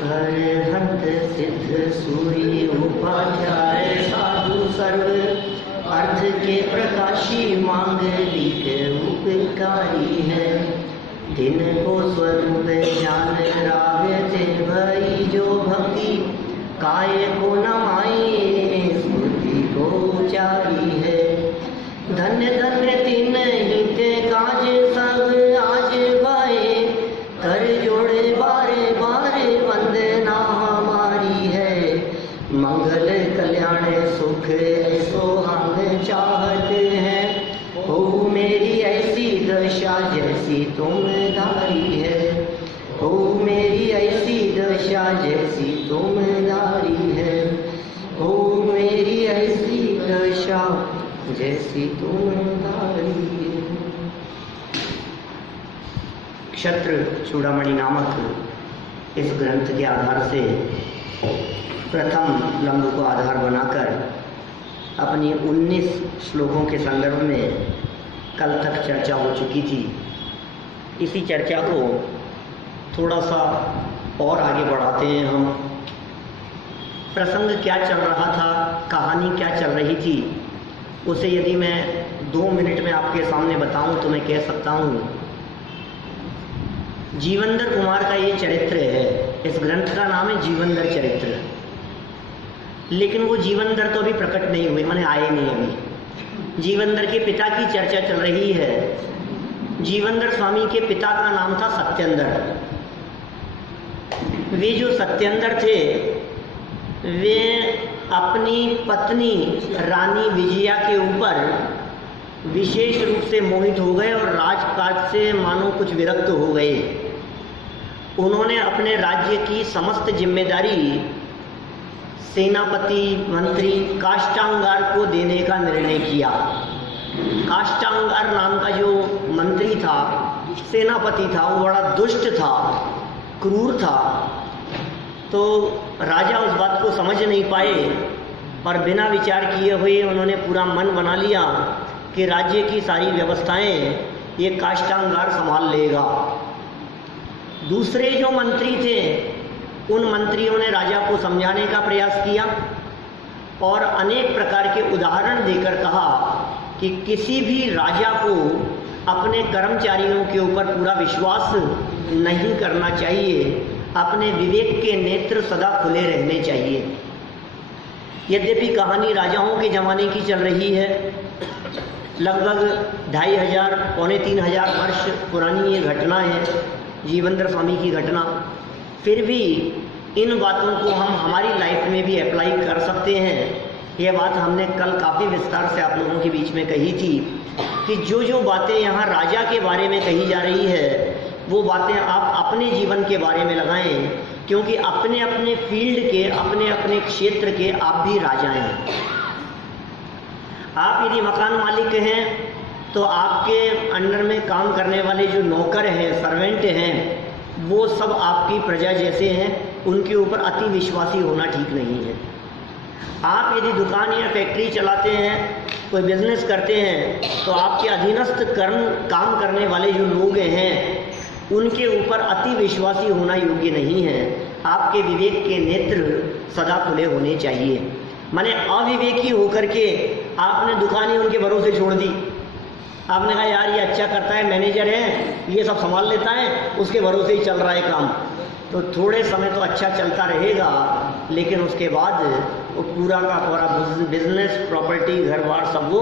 हरहंत सिद्ध सूर्य उपाध्याय साधु सर्व अर्थ के प्रकाशी मांगलिक उपकारी है। दिन को स्वरूप ज्ञान राग ते भई जो भक्ति काय को नमाई स्मृति को उचारी है। धन्य धन्य तीन हित काज सब आज भाए कर जोड़े बारे बारे वंदना हमारी है। मंगल कल्याण सुख ऐसो हम चाहते हैं, हो मेरी ऐसी दशा जैसी तुम धारी है। हो मेरी ऐसी दशा जैसी तुम धारी है। हो मेरी ऐसी दशा जैसी तुम धारी है। क्षत्र चूड़ामणि नामक इस ग्रंथ के आधार से प्रथम लंब को आधार बनाकर अपनी 19 श्लोकों के संदर्भ में कल तक चर्चा हो चुकी थी। इसी चर्चा को थोड़ा सा और आगे बढ़ाते हैं हम। प्रसंग क्या चल रहा था, कहानी क्या चल रही थी, उसे यदि मैं 2 मिनट में आपके सामने बताऊं तो मैं कह सकता हूं जीवंदर कुमार का ये चरित्र है। इस ग्रंथ का नाम है जीवंदर चरित्र, लेकिन वो जीवंदर तो अभी प्रकट नहीं हुए, माने आए नहीं अभी। जीवंदर के पिता की चर्चा चल रही है। जीवंदर स्वामी के पिता का नाम था सत्येंद्र। वे जो सत्येंद्र थे वे अपनी पत्नी रानी विजया के ऊपर विशेष रूप से मोहित हो गए और राजकाज से मानो कुछ विरक्त हो गए। उन्होंने अपने राज्य की समस्त जिम्मेदारी सेनापति मंत्री काष्टांगार को देने का निर्णय किया। काष्टांगार नाम का जो मंत्री था, सेनापति था, वो बड़ा दुष्ट था, क्रूर था। तो राजा उस बात को समझ नहीं पाए और बिना विचार किए हुए उन्होंने पूरा मन बना लिया कि राज्य की सारी व्यवस्थाएं ये काष्टांगार संभाल लेगा। दूसरे जो मंत्री थे उन मंत्रियों ने राजा को समझाने का प्रयास किया और अनेक प्रकार के उदाहरण देकर कहा कि किसी भी राजा को अपने कर्मचारियों के ऊपर पूरा विश्वास नहीं करना चाहिए। अपने विवेक के नेत्र सदा खुले रहने चाहिए। यद्यपि कहानी राजाओं के ज़माने की चल रही है, लगभग 2500 पौने 3000 वर्ष पुरानी ये घटना है, जीवंदर स्वामी की घटना। फिर भी इन बातों को हम हमारी लाइफ में भी अप्लाई कर सकते हैं। यह बात हमने कल काफ़ी विस्तार से आप लोगों के बीच में कही थी कि जो जो बातें यहाँ राजा के बारे में कही जा रही है वो बातें आप अपने जीवन के बारे में लगाएं, क्योंकि अपने अपने फील्ड के, अपने अपने क्षेत्र के आप भी राजा हैं। आप यदि मकान मालिक हैं तो आपके अंडर में काम करने वाले जो नौकर हैं, सर्वेंट हैं, वो सब आपकी प्रजा जैसे हैं। उनके ऊपर अति विश्वासी होना ठीक नहीं है। आप यदि दुकान या फैक्ट्री चलाते हैं, कोई बिजनेस करते हैं, तो आपके अधीनस्थ काम करने वाले जो लोग हैं उनके ऊपर अति विश्वासी होना योग्य नहीं है। आपके विवेक के नेत्र सदा खुले होने चाहिए। माने अविवेकी होकर के आपने दुकान ही उनके भरोसे छोड़ दी। आपने कहा यार ये अच्छा करता है, मैनेजर है, ये सब संभाल लेता है, उसके भरोसे ही चल रहा है काम। तो थोड़े समय तो अच्छा चलता रहेगा, लेकिन उसके बाद वो पूरा का पूरा बिजनेस, प्रॉपर्टी, घर बार सब वो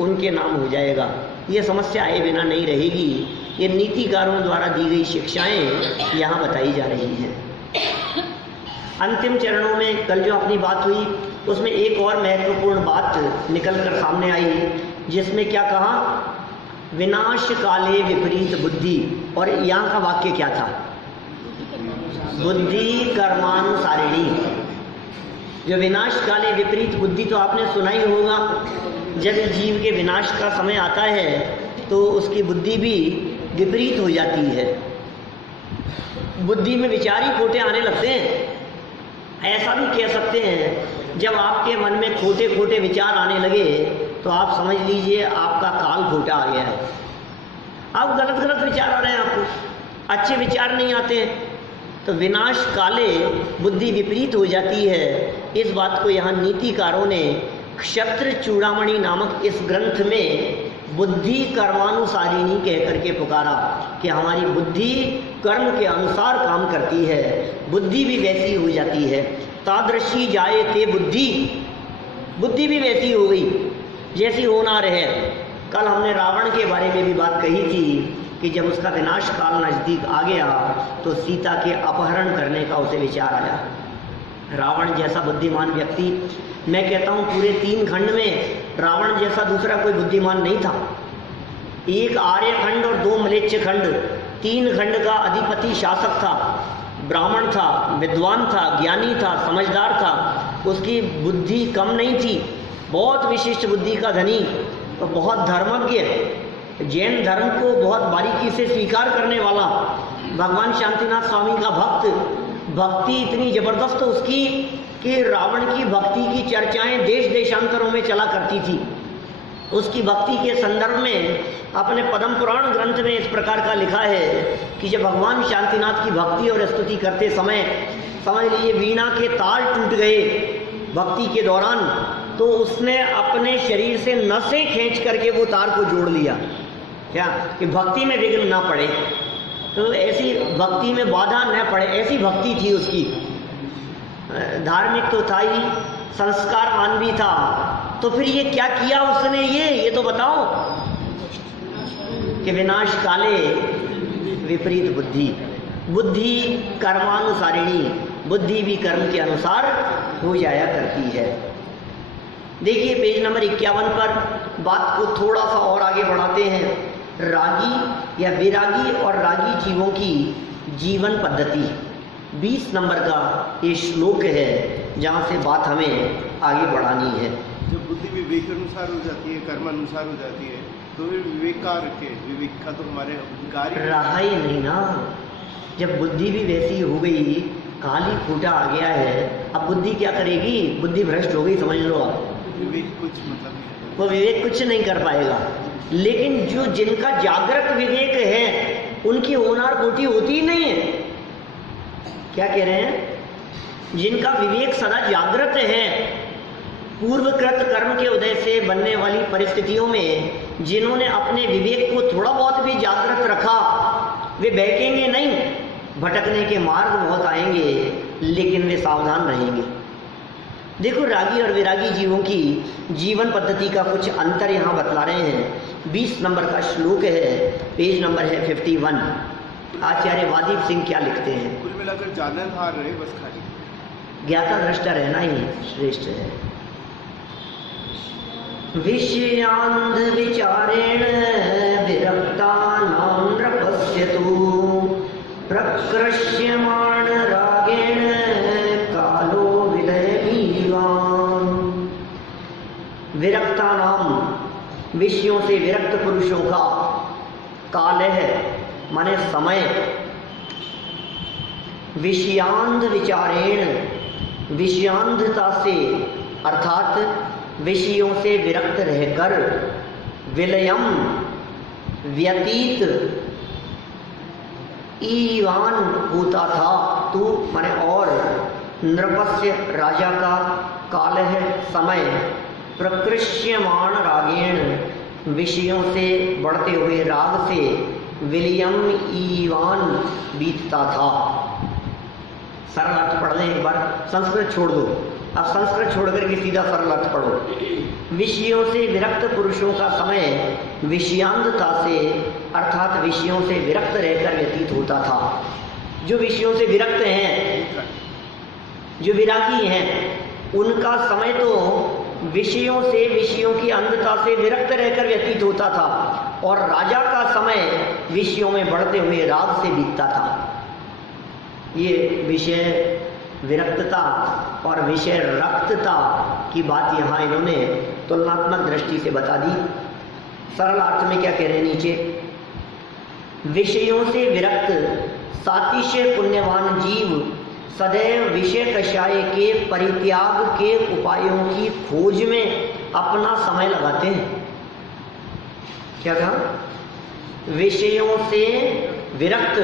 उनके नाम हो जाएगा। ये समस्या आए बिना नहीं रहेगी। ये नीतिकारों द्वारा दी गई शिक्षाएं यहाँ बताई जा रही हैं। अंतिम चरणों में कल जो अपनी बात हुई उसमें एक और महत्वपूर्ण बात निकल कर सामने आई, जिसमें क्या कहा, विनाश काले विपरीत बुद्धि। और यहाँ का वाक्य क्या था, बुद्धि कर्मानुसारिणी। जो विनाश काले विपरीत बुद्धि तो आपने सुना ही होगा। जब जीव के विनाश का समय आता है तो उसकी बुद्धि भी विपरीत हो जाती है। बुद्धि में विचार ही खोटे आने लगते हैं। ऐसा भी कह सकते हैं, जब आपके मन में खोटे खोटे विचार आने लगे तो आप समझ लीजिए आपका काल खोटा आ गया है। अब गलत गलत विचार आ रहे हैं आपको, अच्छे विचार नहीं आते हैं। तो विनाश काले बुद्धि विपरीत हो जाती है। इस बात को यहाँ नीतिकारों ने क्षत्र चूड़ामणि नामक इस ग्रंथ में बुद्धि कर्मानुसारिणी कह करके पुकारा कि हमारी बुद्धि कर्म के अनुसार काम करती है, बुद्धि भी वैसी हो जाती है। तादृशी जाए ते बुद्धि, बुद्धि भी वैसी हो गई जैसी होना रहे। कल हमने रावण के बारे में भी बात कही थी कि जब उसका विनाश काल नज़दीक आ गया तो सीता के अपहरण करने का उसे विचार आया। रावण जैसा बुद्धिमान व्यक्ति, मैं कहता हूँ पूरे 3 खंड में रावण जैसा दूसरा कोई बुद्धिमान नहीं था। 1 आर्य खंड और 2 म्लेच्छ खंड, 3 खंड का अधिपति शासक था, ब्राह्मण था, विद्वान था, ज्ञानी था, समझदार था, उसकी बुद्धि कम नहीं थी, बहुत विशिष्ट बुद्धि का धनी, तो बहुत धर्मज्ञ, जैन धर्म को बहुत बारीकी से स्वीकार करने वाला, भगवान शांतिनाथ स्वामी का भक्त। भक्ति इतनी जबरदस्त उसकी कि रावण की भक्ति की चर्चाएं देश देशांतरों में चला करती थी। उसकी भक्ति के संदर्भ में अपने पद्म पुराण ग्रंथ में इस प्रकार का लिखा है कि जब भगवान शांतिनाथ की भक्ति और स्तुति करते समय समझ लीजिए वीणा के ताल टूट गए भक्ति के दौरान, तो उसने अपने शरीर से नसें खींच करके वो तार को जोड़ लिया, क्या कि भक्ति में विघ्न ना पड़े, तो ऐसी भक्ति में बाधा न पड़े, ऐसी भक्ति थी उसकी। धार्मिक तो था ही, संस्कारवान भी था। तो फिर ये क्या किया उसने, ये तो बताओ कि विनाश काले विपरीत बुद्धि, बुद्धि कर्मानुसारिणी, बुद्धि भी कर्म के अनुसार हो जाया करती है। देखिए पेज नंबर 51 पर बात को थोड़ा सा और आगे बढ़ाते हैं। रागी या विरागी और रागी जीवों की जीवन पद्धति 20 नंबर का ये श्लोक है जहाँ से बात हमें आगे बढ़ानी है। जब बुद्धि विवेक अनुसार हो जाती है, कर्म अनुसार हो जाती है, तो फिर विवेक का रखे, विवेक का तो हमारे अधिकार ही रहा ही नहीं ना। जब बुद्धि भी वैसी हो गई, काली खूटा आ गया है, अब बुद्धि क्या करेगी, बुद्धि भ्रष्ट हो गई, समझ लो आप। विवेक कुछ मतलब नहीं, वो विवेक कुछ नहीं कर पाएगा। लेकिन जो जिनका जागृत विवेक है उनकी होनार कोटि होती ही नहीं है। क्या कह रहे हैं, जिनका विवेक सदा जागृत है, पूर्वकृत कर्म के उदय से बनने वाली परिस्थितियों में जिन्होंने अपने विवेक को थोड़ा बहुत भी जागृत रखा, वे बहकेंगे नहीं, भटकने के मार्ग बहुत आएंगे, लेकिन वे सावधान रहेंगे। देखो रागी और विरागी जीवों की जीवन पद्धति का कुछ अंतर यहाँ बतला रहे हैं। 20 नंबर का श्लोक है, पेज नंबर है 51। आचार्य वादीप सिंह क्या लिखते हैं, कुल मिलाकर जाननहार रहे बस, खाली ज्ञाता दृष्टा रहना ही श्रेष्ठ है। विषयांध विचारेण विरक्तानां नृपस्यतु प्रकृष्यमाण रागेण कालो विलयमीवान्। विरक्ता नाम, विषयों से विरक्त पुरुषों का, काल है माने समय, विषयांध विचारेण, विषयांधता से अर्थात विषयों से विरक्त रहकर, विलयम व्यतीत, ईवान होता था, तू माने और, नृपस्य राजा का, काल है समय, प्रकृष्यमाण रागेण विषयों से बढ़ते हुए राग से, विलियम ईवान बीतता था। सरल अर्थ पढ़ लें एक बार, संस्कृत छोड़ दो, अब संस्कृत छोड़ करके सीधा सरल अर्थ पढ़ो। विषयों से विरक्त पुरुषों का समय विषयांधता से अर्थात विषयों से विरक्त रहकर व्यतीत होता था। जो विषयों से विरक्त हैं, जो विरागी हैं, उनका समय तो विषयों से, विषयों की अंधता से विरक्त रहकर व्यतीत होता था, और राजा का समय विषयों में बढ़ते हुए राग से बीतता था। ये विषय विरक्तता और विषय रक्तता की बात यहाँ इन्होंने तुलनात्मक दृष्टि से बता दी। सरल अर्थ में क्या कह रहे हैं नीचे, विषयों से विरक्त सातिशय पुण्यवान जीव सदैव विषय कषाय के परित्याग के उपायों की खोज में अपना समय लगाते हैं। क्या कहा, विषयों से विरक्त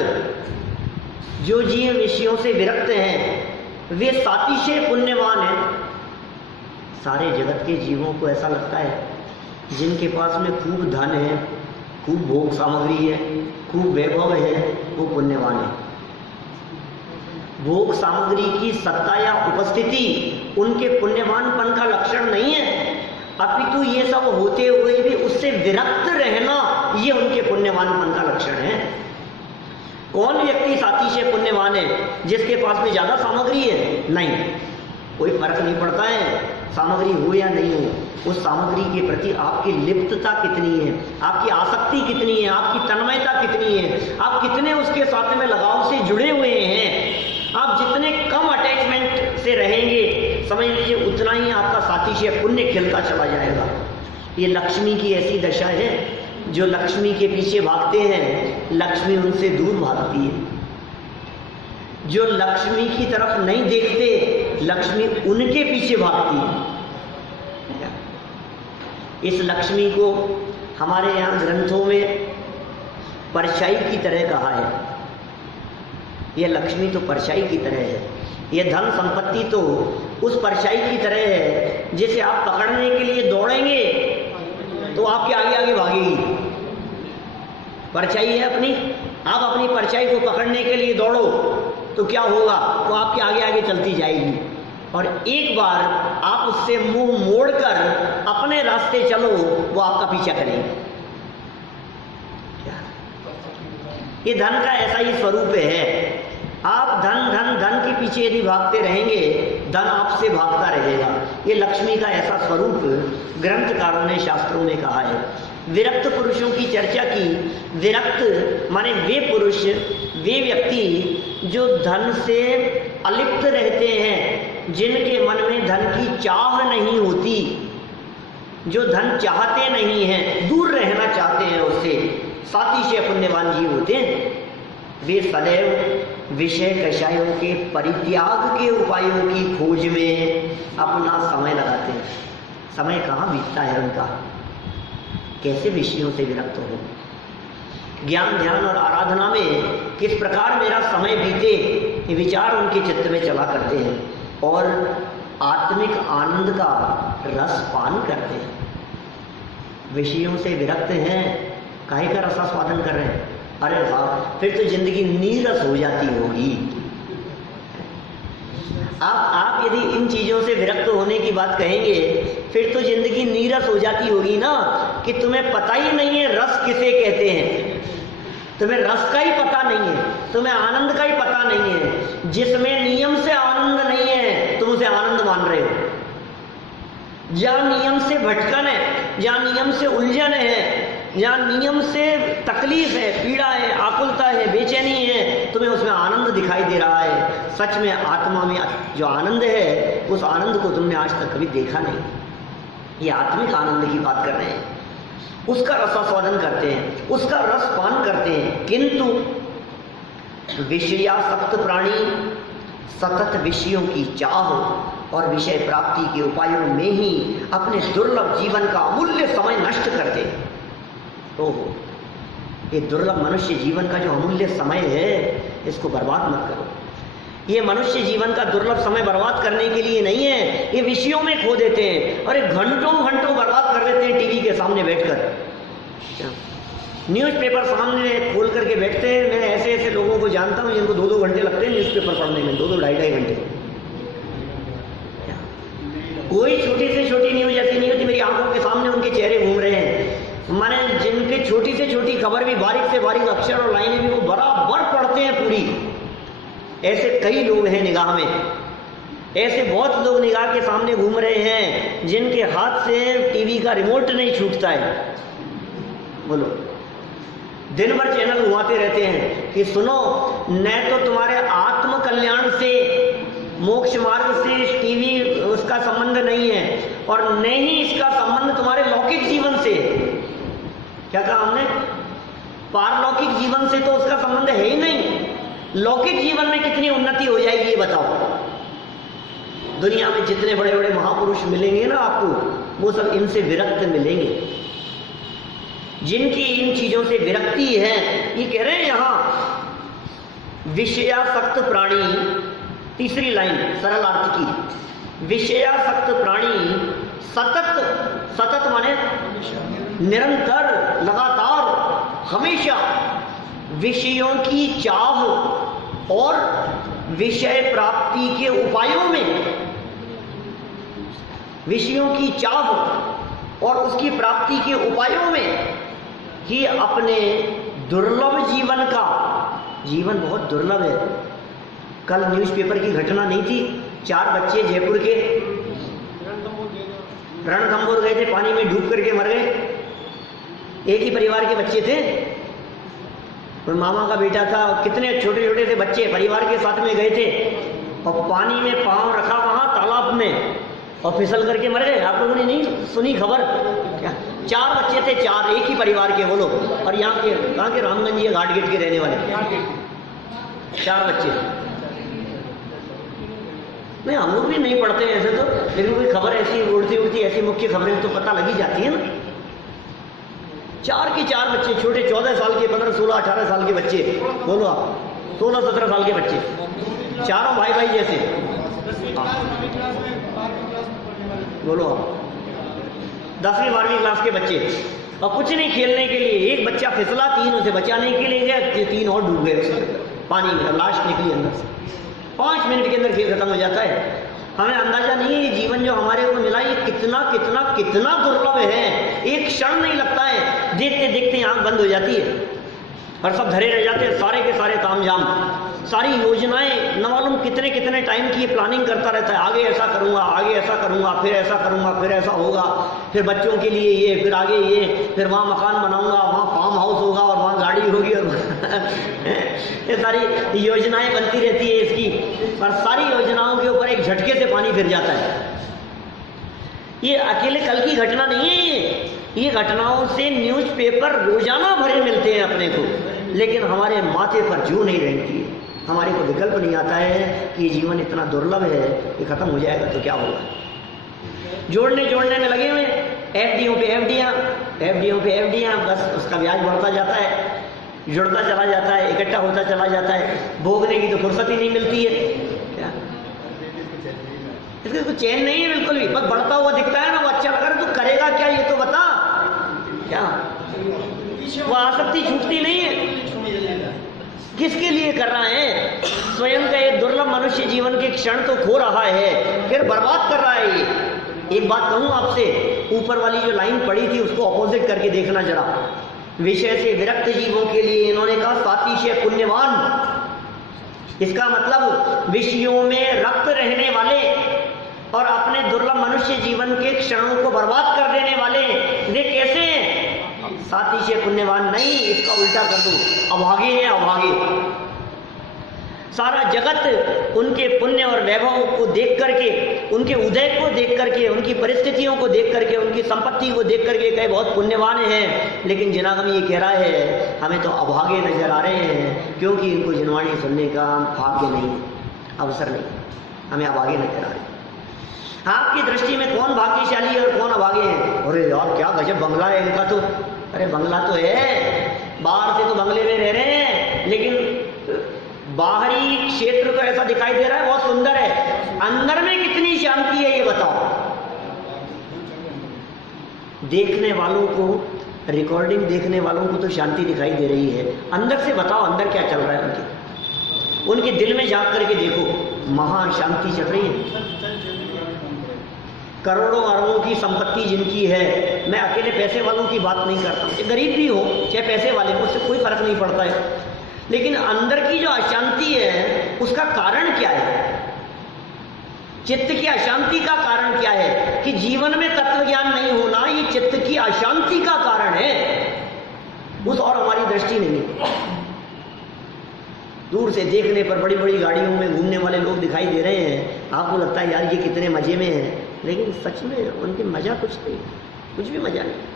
जो जीव विषयों से विरक्त हैं वे सातिशय पुण्यवान हैं। सारे जगत के जीवों को ऐसा लगता है जिनके पास में खूब धन है, खूब भोग सामग्री है, खूब वैभव है, वो पुण्यवान है। भोग सामग्री की सत्ता या उपस्थिति उनके पुण्यवानपन का लक्षण नहीं है, अपितु ये सब होते हुए भी उससे विरक्त रहना ये उनके पुण्यवानपन का लक्षण है। कौन व्यक्ति सातिशय पुण्यवान है? जिसके पास में ज्यादा सामग्री है? नहीं, कोई फर्क नहीं पड़ता है सामग्री हो या नहीं हो, उस सामग्री के प्रति आपकी लिप्तता कितनी है, आपकी आसक्ति कितनी है, आपकी तन्मयता कितनी है, आप कितने उसके साथ में लगाव से जुड़े हुए हैं। आप जितने कम अटैचमेंट से रहेंगे, समझ लीजिए उतना ही आपका सातिशय पुण्य खिलता चला जाएगा। ये लक्ष्मी की ऐसी दशा है, जो लक्ष्मी के पीछे भागते हैं लक्ष्मी उनसे दूर भागती है। जो लक्ष्मी की तरफ नहीं देखते लक्ष्मी उनके पीछे भागती है। इस लक्ष्मी को हमारे यहाँ ग्रंथों में परछाई की तरह कहा है। यह लक्ष्मी तो परछाई की तरह है, यह धन संपत्ति तो उस परछाई की तरह है जिसे आप पकड़ने के लिए दौड़ेंगे तो आपके आगे आगे भागेगी। परछाई है अपनी, आप अपनी परछाई को पकड़ने के लिए दौड़ो तो क्या होगा, तो आपके आगे आगे चलती जाएगी, और एक बार आप उससे मुंह मोड़कर अपने रास्ते चलो वो आपका पीछा करेगी। ये धन का ऐसा ही स्वरूप है। आप धन धन धन के पीछे यदि भागते रहेंगे धन आपसे भागता रहेगा। ये लक्ष्मी का ऐसा स्वरूप ग्रंथकारों ने शास्त्रों में कहा है। विरक्त पुरुषों की चर्चा की। विरक्त माने वे पुरुष, वे व्यक्ति जो धन से अलिप्त रहते हैं, जिनके मन में धन की चाह नहीं होती, जो धन चाहते नहीं हैं, दूर रहना चाहते हैं उससे, सातिशय पुण्यवान जीव होते हैं। वे सदैव विषय कषायों के परित्याग के उपायों की खोज में अपना समय लगाते हैं। समय कहाँ बीतता है उनका, कैसे विषयों से विरक्त हो, ज्ञान ध्यान और आराधना में किस प्रकार मेरा समय बीते, ये विचार उनके चित्त में चला करते हैं और आत्मिक आनंद का रस पान करते हैं। विषयों से विरक्त हैं, काहे का रसास्वादन कर रहे हैं? अरे वाह, फिर तो जिंदगी नीरस हो जाती होगी। आप यदि इन चीजों से विरक्त होने की बात कहेंगे फिर तो जिंदगी नीरस हो जाती होगी ना, कि तुम्हें पता ही नहीं है रस किसे कहते हैं, तुम्हें रस का ही पता नहीं है, तुम्हें आनंद का ही पता नहीं है। जिसमें नियम से आनंद नहीं है तुम उसे आनंद मान रहे हो। जहाँ नियम से भटकन है, जहाँ नियम से उलझन है, जहाँ नियम से तकलीफ है, पीड़ा है, आकुलता है, बेचैनी है, तुम्हें उसमें आनंद दिखाई दे रहा है। सच में आत्मा में जो आनंद है उस आनंद को तुमने आज तक कभी देखा नहीं। ये आत्मिक आनंद की बात कर रहे हैं, उसका रसास्वादन करते हैं, उसका रस पान करते हैं। किंतु विषयासक्त प्राणी सतत विषयों की चाह और विषय प्राप्ति के उपायों में ही अपने दुर्लभ जीवन का अमूल्य समय नष्ट करते हैं। ओहो, ये दुर्लभ मनुष्य जीवन का जो अमूल्य समय है इसको बर्बाद मत करो। ये मनुष्य जीवन का दुर्लभ समय बर्बाद करने के लिए नहीं है, ये विषयों में खो देते हैं और घंटों घंटों बर्बाद कर देते हैं टीवी के सामने बैठकर। न्यूज़पेपर सामने खोल करके बैठते हैं। मैं ऐसे ऐसे लोगों को जानता हूँ जिनको 2-2 घंटे लगते हैं न्यूज़पेपर पढ़ने में, 2-2 ढाई घंटे। कोई छोटी से छोटी न्यूज ऐसी नहीं होती, मेरी आंखों के सामने उनके चेहरे घूम रहे हैं। माने जिनके छोटी से छोटी खबर भी, बारीक से बारीक अक्षर और लाइनें भी वो बराबर पढ़ते हैं पूरी। ऐसे कई लोग हैं निगाह में, ऐसे बहुत लोग निगाह के सामने घूम रहे हैं जिनके हाथ से टीवी का रिमोट नहीं छूटता है। बोलो, दिन भर चैनल घुमाते रहते हैं कि सुनो, न तो तुम्हारे आत्म कल्याण से, मोक्ष मार्ग से टीवी उसका संबंध नहीं है और न ही इसका संबंध तुम्हारे लौकिक जीवन से। क्या कहा हमने? पारलौकिक जीवन से तो उसका संबंध है ही नहीं। लौकिक जीवन में कितनी उन्नति हो जाएगी ये बताओ। दुनिया में जितने बड़े बड़े महापुरुष मिलेंगे ना आपको, वो सब इनसे विरक्त मिलेंगे। जिनकी इन चीजों से विरक्ति है, ये कह रहे हैं यहाँ विषयासक्त प्राणी, तीसरी लाइन सरल अर्थ की, विषयासक्त प्राणी सतत, सतत माने निरंतर, लगातार, हमेशा विषयों की चाह और विषय प्राप्ति के उपायों में, विषयों की चाह और उसकी प्राप्ति के उपायों में ही अपने दुर्लभ जीवन का, जीवन बहुत दुर्लभ है। कल न्यूज़पेपर की घटना नहीं थी, 4 बच्चे जयपुर के रणथंभौर गए थे, पानी में डूब करके मर गए। एक ही परिवार के बच्चे थे, और मामा का बेटा था, कितने छोटे छोटे से बच्चे परिवार के साथ में गए थे और पानी में पांव रखा वहां तालाब में और फिसल करके मर गए। आप लोगों ने नहीं सुनी खबर क्या? 4 बच्चे थे, 4 एक ही परिवार के, बोलो। और यहाँ के रामगंज या घाट गेट के रहने वाले 4 बच्चे। नहीं, हम लोग भी नहीं पढ़ते हैं ऐसे तो, लेकिन कोई खबर ऐसी उड़ती उड़ती ऐसी मुख्य खबरें तो पता लगी जाती है ना। 4 के 4 बच्चे, छोटे 14 साल के, 15, 16, 18 साल के बच्चे, बोलो आप, 16, 17 साल के बच्चे, चारों भाई भाई जैसे। बोलो आप, 10वीं 12वीं क्लास के बच्चे, और कुछ नहीं खेलने के लिए। एक बच्चा फिसला, 3 उसे बचाने के लिए गया, 3 और डूब गए पानी में, लाश निकली अंदर से। 5 मिनट के अंदर खेल खत्म हो जाता है। हमें अंदाजा नहीं है ये जीवन जो हमारे को मिला ये कितना कितना कितना दुर्लभ है। एक क्षण नहीं लगता है, देखते देखते आंख बंद हो जाती है और सब धरे रह जाते हैं, सारे के सारे तामझाम, सारी योजनाएं, न मालूम कितने कितने टाइम की प्लानिंग करता रहता है। आगे ऐसा करूंगा, आगे ऐसा करूंगा, फिर ऐसा करूंगा, फिर ऐसा होगा, फिर बच्चों के लिए ये, फिर आगे ये, फिर वहाँ मकान बनाऊंगा, वहाँ फार्म हाउस होगा और वहाँ गाड़ी होगी और ये सारी योजनाएं बनती रहती है इसकी। और सारी योजनाओं के ऊपर एक झटके से पानी फिर जाता है। ये अकेले कल की घटना नहीं है, ये घटनाओं से न्यूज़पेपर रोजाना भरे मिलते हैं अपने को, लेकिन हमारे माथे पर जू नहीं रहती है। हमारे को विकल्प नहीं आता है कि जीवन इतना दुर्लभ है कि खत्म हो जाएगा तो क्या होगा। जोड़ने में लगे हुए, एफडीओ पे एफडीआं, एफडीओ पे एफडीआं, बस उसका ब्याज बढ़ता जाता है, जुड़ता चला जाता है, इकट्ठा होता चला जाता है। भोगने की तो फुर्सत ही नहीं मिलती है। क्या इसका तो चैन नहीं है बिल्कुल भी, बस बढ़ता हुआ दिखता है ना, वो अच्छा लग रहा है, तो करेगा क्या ये तो बता। क्या वो आसक्ति छूटती नहीं है, किसके लिए कर रहा है? स्वयं का एक दुर्लभ मनुष्य जीवन के क्षण तो खो रहा है, फिर बर्बाद कर रहा है ये। एक बात कहूं आपसे, ऊपर वाली जो लाइन पड़ी थी उसको अपोजिट करके देखना जरा। विषय से विरक्त जीवों के लिए इन्होंने कहा सातिशय पुण्यवान। इसका मतलब विषयों में रक्त रहने वाले और अपने दुर्लभ मनुष्य जीवन के क्षणों को बर्बाद कर देने वाले, वे कैसे हैं? सातिशय पुण्यवान नहीं, इसका उल्टा कर दो, अभागे हैं, अभागे। सारा जगत उनके पुण्य और वैभव को देख करके, उनके उदय को देख करके, उनकी परिस्थितियों को देख करके, उनकी संपत्ति को देख करके कहे बहुत पुण्यवान हैं, लेकिन जिनागम ये कह रहा है हमें तो अभागे नजर आ रहे हैं, क्योंकि इनको जिनवाणी सुनने का भाग्य नहीं, अवसर नहीं, हमें अभागे नजर आ रहे हैं। आपकी दृष्टि में कौन भाग्यशाली है और कौन अभागे हैं? अरे यार क्या गजब बंगला है इनका तो। अरे बंगला तो है, बाहर से तो बंगले में रह रहे हैं, लेकिन बाहरी क्षेत्र तो ऐसा दिखाई दे रहा है बहुत सुंदर है, अंदर में कितनी शांति है ये बताओ। देखने वालों को, रिकॉर्डिंग देखने वालों को तो शांति दिखाई दे रही है, अंदर से बताओ अंदर क्या चल रहा है उनके दिल में जाग करके देखो, महाशांति चल रही है। करोड़ों अरबों की संपत्ति जिनकी है, मैं अकेले पैसे वालों की बात नहीं करता हूँ, चाहे गरीब भी हो चाहे पैसे वाले को, उससे कोई फर्क नहीं पड़ता है, लेकिन अंदर की जो अशांति है उसका कारण क्या है? चित्त की अशांति का कारण क्या है? कि जीवन में तत्व ज्ञान नहीं होना ये चित्त की अशांति का कारण है, उस और हमारी दृष्टि नहीं है। दूर से देखने पर बड़ी बड़ी गाड़ियों में घूमने वाले लोग दिखाई दे रहे हैं, आपको लगता है यार ये कितने मजे में हैं, लेकिन सच में उनकी मजा कुछ नहीं, कुछ भी मजा नहीं।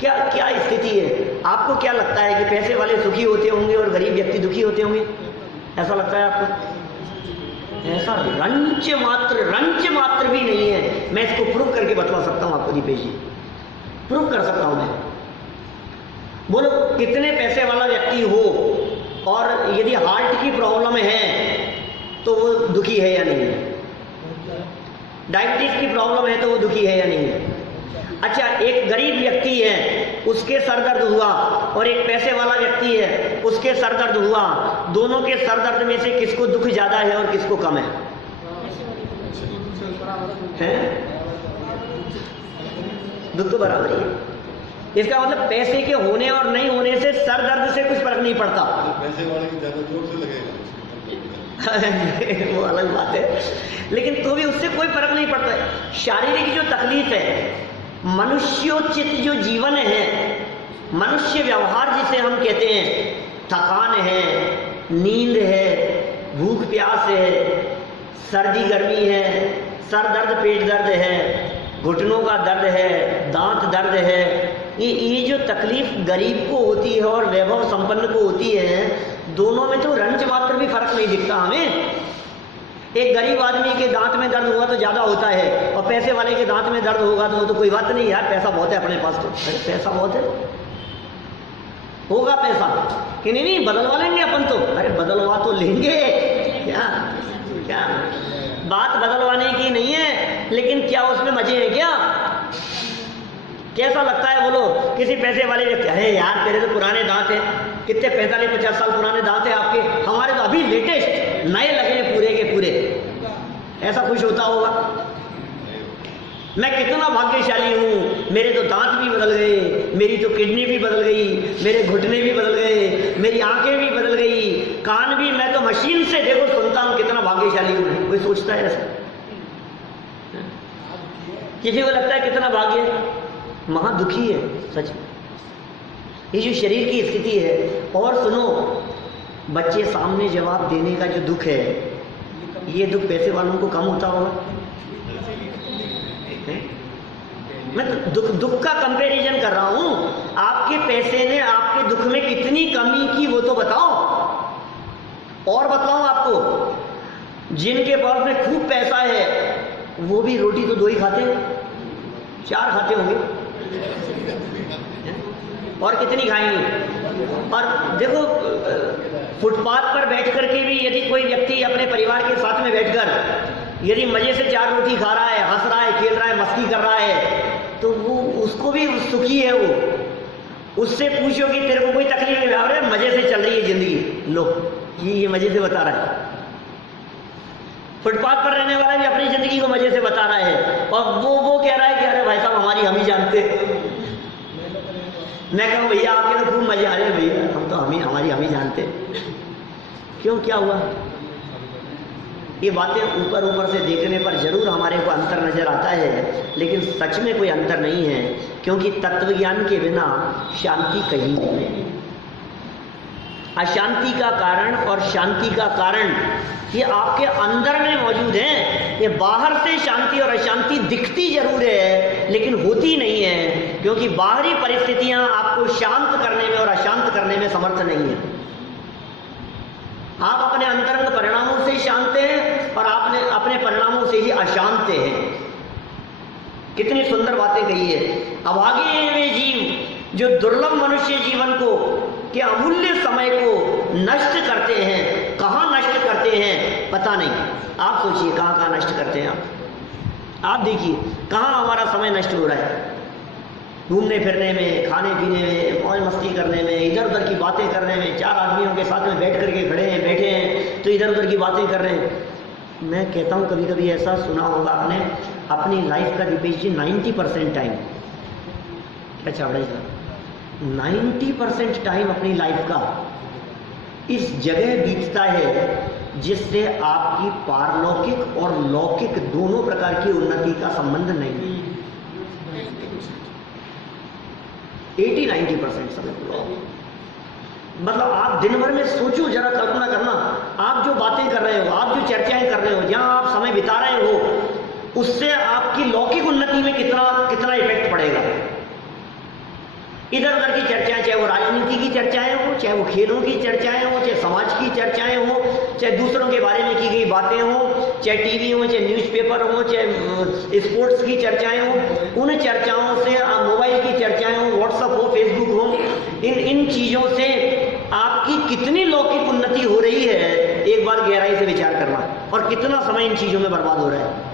क्या क्या स्थिति है? आपको क्या लगता है कि पैसे वाले सुखी होते होंगे और गरीब व्यक्ति दुखी होते होंगे? ऐसा लगता है आपको? ऐसा रंच मात्र भी नहीं है। मैं इसको प्रूव करके बतला सकता हूं आपको दीपेश जी, प्रूव कर सकता हूं मैं। बोलो कितने पैसे वाला व्यक्ति हो और यदि हार्ट की प्रॉब्लम है तो वो दुखी है या नहीं है? डायबिटीज की प्रॉब्लम है तो वो दुखी है या नहीं है? अच्छा, एक गरीब व्यक्ति है, उसके सर दर्द हुआ, और एक पैसे वाला व्यक्ति है, उसके सर दर्द हुआ, दोनों के सर दर्द में से किसको दुख ज्यादा है और किसको कम है? दुख तो बराबर ही है। इसका मतलब पैसे के होने और नहीं होने से सर दर्द से कुछ फर्क नहीं पड़ता। पैसे वाले की ज्यादा जोर से लगेगा वो अलग बात है, लेकिन तो भी उससे कोई फर्क नहीं पड़ता है। शारीरिक जो तकलीफ है, मनुष्योचित जो जीवन है, मनुष्य व्यवहार जिसे हम कहते हैं, थकान है, नींद है, भूख प्यास है, सर्दी गर्मी है, सर दर्द पेट दर्द है, घुटनों का दर्द है, दांत दर्द है, ये जो तकलीफ गरीब को होती है और वैभव संपन्न को होती है, दोनों में तो रंज मात्र भी फर्क नहीं दिखता हमें। एक गरीब आदमी के दांत में दर्द हुआ तो ज्यादा होता है, और पैसे वाले के दांत में दर्द होगा तो वो तो कोई बात नहीं, यार पैसा बहुत है अपने पास, तो अरे पैसा बहुत है, होगा पैसा कि नहीं बदलवा लेंगे अपन तो, अरे बदलवा तो लेंगे, क्या क्या बात बदलवाने की नहीं है, लेकिन क्या उसमें मजे हैं? क्या कैसा लगता है बोलो? किसी पैसे वाले व्यक्ति, अरे यार तेरे तो पुराने दांत हैं, कितने 45-50 साल पुराने दांत हैं आपके, हमारे तो अभी लेटेस्ट नए लगे हैं पूरे के पूरे, ऐसा खुश होता होगा? मैं कितना भाग्यशाली हूँ, मेरे तो दांत भी बदल गए, मेरी तो किडनी भी बदल गई, मेरे घुटने भी बदल गए, मेरी आंखें भी बदल गई, कान भी, मैं तो मशीन से देखो सुनता हूँ, कितना भाग्यशाली हूँ। कोई सोचता है ऐसा? किसी को लगता है कितना भाग्य? महादुखी है सच में ये जो शरीर की स्थिति है। और सुनो, बच्चे सामने जवाब देने का जो दुख है, ये दुख पैसे वालों को कम होता होगा? मैं तो दुख का कंपैरिजन कर रहा हूं। आपके पैसे ने आपके दुख में कितनी कमी की वो तो बताओ। और बताऊं आपको, जिनके पास में खूब पैसा है वो भी रोटी तो 2 ही खाते हैं, 4 खाते होंगे, और कितनी खाएंगे? और देखो, फुटपाथ पर बैठ करके भी यदि कोई व्यक्ति अपने परिवार के साथ में बैठकर यदि मजे से 4 रोटी खा रहा है, हंस रहा है, खेल रहा है, मस्ती कर रहा है, तो वो उसको भी सुखी है। वो उससे पूछो कि तेरे को कोई तकलीफ नहीं आ रही है, मजे से चल रही है जिंदगी, लो ये मजे से बता रहा है। फुटपाथ पर रहने वाला भी अपनी जिंदगी को मजे से बता रहा है, और वो कह रहा है कि अरे भाई साहब हमारी हम ही जानते। मैं कहूँ भैया आपके तो खूब मजे आ रहे हैं, भैया हम तो हमारी हम ही जानते। क्यों, क्या हुआ? ये बातें ऊपर ऊपर से देखने पर जरूर हमारे को अंतर नजर आता है, लेकिन सच में कोई अंतर नहीं है, क्योंकि तत्व ज्ञान के बिना शांति कहीं नहीं है। अशांति का कारण और शांति का कारण ये आपके अंदर में मौजूद है। ये बाहर से शांति और अशांति दिखती जरूर है, लेकिन होती नहीं है, क्योंकि बाहरी परिस्थितियां आपको शांत करने में और अशांत करने में समर्थ नहीं है। आप अपने अंतरंग परिणामों से शांत हैं और आपने अपने परिणामों से ही अशांत हैं। कितनी सुंदर बातें कही है। अभागे हैं वे जीव जो दुर्लभ मनुष्य जीवन को के अमूल्य समय को नष्ट करते हैं। कहाँ नष्ट करते हैं पता नहीं। आप सोचिए कहाँ कहाँ नष्ट करते हैं आप देखिए कहाँ हमारा समय नष्ट हो रहा है। घूमने फिरने में, खाने पीने में, मौज मस्ती करने में, इधर उधर की बातें करने में। 4 आदमियों के साथ में बैठ करके खड़े हैं, बैठे हैं तो इधर उधर की बातें कर रहे हैं। मैं कहता हूँ कभी कभी ऐसा सुना होगा आपने, अपनी लाइफ का दीपेश 90% टाइम, क्या चावड़ा साहब, 90% टाइम अपनी लाइफ का इस जगह बीतता है जिससे आपकी पारलौकिक और लौकिक दोनों प्रकार की उन्नति का संबंध नहीं है। 80-90% समय मतलब आप दिन भर में सोचो, जरा कल्पना करना, आप जो बातें कर रहे हो, आप जो चर्चाएं कर रहे हो, जहां आप समय बिता रहे हो, उससे आपकी लौकिक उन्नति में कितना इफेक्ट पड़ेगा। इधर उधर की चर्चाएं, चाहे वो राजनीति की चर्चाएं हो, चाहे वो खेलों की चर्चाएं हो, चाहे समाज की चर्चाएं हो, चाहे दूसरों के बारे में की गई बातें हो, चाहे टीवी हो, चाहे न्यूज़पेपर हो, चाहे स्पोर्ट्स की चर्चाएं हो, उन चर्चाओं से, मोबाइल की चर्चाएं हो, व्हाट्सएप हो, फेसबुक हो, इन चीज़ों से आपकी कितनी लौकिक उन्नति हो रही है, एक बार गहराई से विचार करना, और कितना समय इन चीजों में बर्बाद हो रहा है।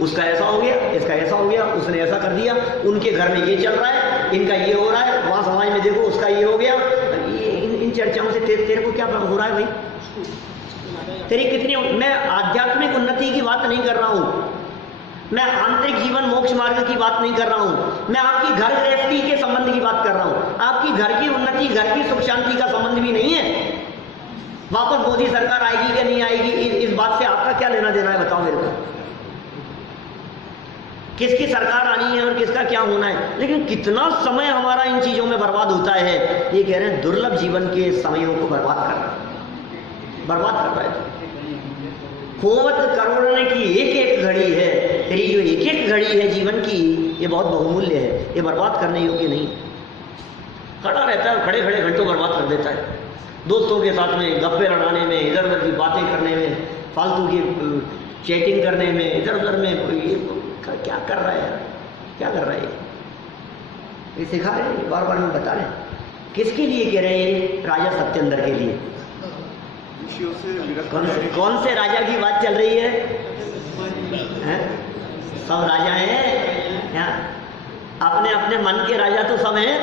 उसका ऐसा हो गया, इसका ऐसा हो गया, उसने ऐसा कर दिया, उनके घर में ये चल रहा है, इनका ये हो रहा है, वहां समाज में देखो उसका ये हो गया। इन चर्चाओं से तेरे को क्या हो रहा है भाई? तेरी कितनी, मैं आध्यात्मिक उन्नति की बात नहीं कर रहा हूं, मैं आंतरिक जीवन मोक्ष मार्ग की बात नहीं कर रहा हूं, मैं आपकी घर गृहस्थी के संबंध की बात कर रहा हूं। आपकी घर की उन्नति, घर की सुख शांति का संबंध भी नहीं है। वापस मोदी सरकार आएगी कि नहीं आएगी, इस बात से आपका क्या लेना देना है? बताओ मेरे को, किसकी सरकार आनी है और किसका क्या होना है। लेकिन कितना समय हमारा इन चीजों में बर्बाद होता है। ये कह रहे हैं दुर्लभ जीवन के समयों को बर्बाद कर रहा है, बर्बाद कर रहा है। खोवत करोड़ने की एक एक घड़ी है, तेरी जो एक एक घड़ी है जीवन की, ये बहुत बहुमूल्य है, ये बर्बाद करने योग्य नहीं। खड़ा रहता है, खड़े खड़े घंटों बर्बाद कर देता है, दोस्तों के साथ में गप्पे लड़ाने में, इधर उधर की बातें करने में, फालतू की चैटिंग करने में, इधर उधर में। क्या कर रहा है यार, क्या कर रहा है? ये सिखा रहे हैं, बार बार हम बता रहे हैं। किसके लिए कह रहे हैं? राजा सत्येंद्र के लिए। कौन से राजा की बात चल रही है? सब राजा हैं, अपने अपने मन के राजा तो सब हैं।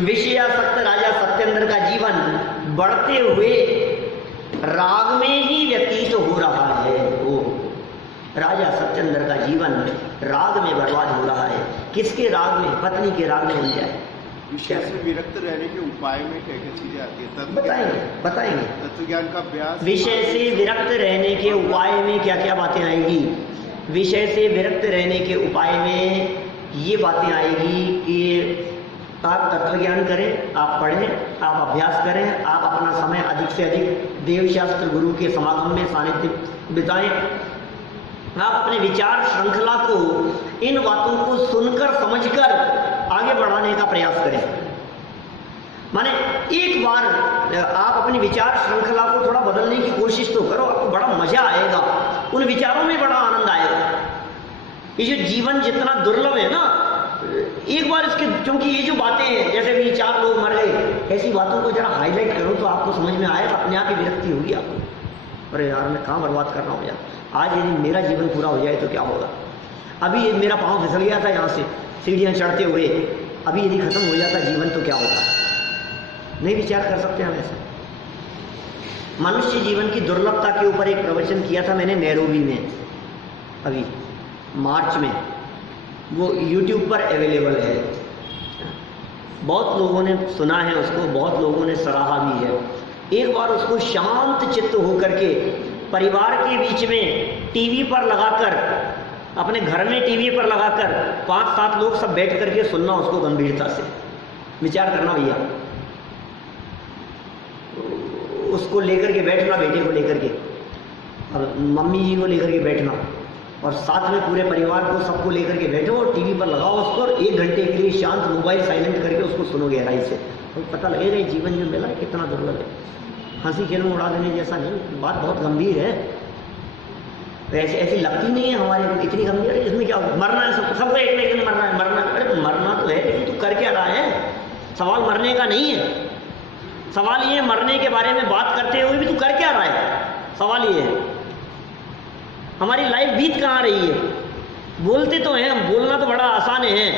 विषयासक्त राजा सत्येंद्र का जीवन बढ़ते हुए राग में ही व्यतीत हो रहा है। वो राजा सत्येंद्र का जीवन राग में बर्बाद हो रहा है। किसके राग में? पत्नी के राग में बन जाए। विषय से विरक्त रहने के उपाय में क्या क्या चीजें आती है? बताएंगे। तत्व ज्ञान का अभ्यास। विषय से विरक्त रहने के उपाय में क्या क्या बातें आएगी? विषय से विरक्त रहने के उपाय में ये बातें आएगी कि आप तत्व ज्ञान करें, आप पढ़ें, आप अभ्यास करें, आप अपना समय अधिक से अधिक देवशास्त्र गुरु के समागम में सानिध्य बिताएं। आप अपने विचार श्रृंखला को, इन बातों को सुनकर समझकर आगे बढ़ाने का प्रयास करें। माने एक बार आप अपनी विचार श्रृंखला को थोड़ा बदलने की कोशिश तो करो, आपको बड़ा मजा आएगा, उन विचारों में बड़ा आनंद आएगा। ये जो जीवन जितना दुर्लभ है ना, एक बार इसके, क्योंकि ये जो बातें हैं, जैसे भी 4 लोग मर गए, ऐसी बातों को जरा हाईलाइट करो तो आपको समझ में आएगा, अपने आप ही विरक्ति होगी आपको। अरे यार, मैं कहाँ बर्बाद कर रहा हूँ यार, आज यदि मेरा जीवन पूरा हो जाए तो क्या होगा? अभी मेरा पाँव फिसल गया था यहाँ से सीढ़ियाँ चढ़ते हुए, अभी यदि खत्म हो जाता जीवन तो क्या होता? नहीं विचार कर सकते हम ऐसा। मनुष्य जीवन की दुर्लभता के ऊपर एक प्रवचन किया था मैंने नैरोबी में, अभी मार्च में। वो YouTube पर अवेलेबल है, बहुत लोगों ने सुना है उसको, बहुत लोगों ने सराहा भी है। एक बार उसको शांत चित्त होकर के परिवार के बीच में टीवी पर लगाकर, अपने घर में टीवी पर लगाकर 5-7 लोग सब बैठ करके सुनना उसको गंभीरता से। विचार करना भैया, उसको लेकर के बैठना, बेटे को लेकर के और मम्मी जी को लेकर के बैठना, और साथ में पूरे परिवार को सबको लेकर के बैठो और टीवी पर लगाओ उसको, और 1 घंटे के लिए शांत मोबाइल साइलेंट करके उसको सुनो गहराई से, तो पता लगेगा ये जीवन जो मिला कितना दुर्लभ है। हंसी खेल में उड़ा देने जैसा नहीं, बात बहुत गंभीर है। ऐसी लगती नहीं है हमारे को, इतनी गंभीर है। इसमें क्या मरना है, सबको एक ना एक दिन मरना है, मरना। अरे मरना तो है, लेकिन तू कर क्या रहा है? सवाल मरने का नहीं है, सवाल ये मरने के बारे में बात करते हुए भी तू कर क्या रहा है? सवाल ये है हमारी लाइफ बीत कहाँ रही है? बोलते तो हैं, बोलना तो बड़ा आसान है।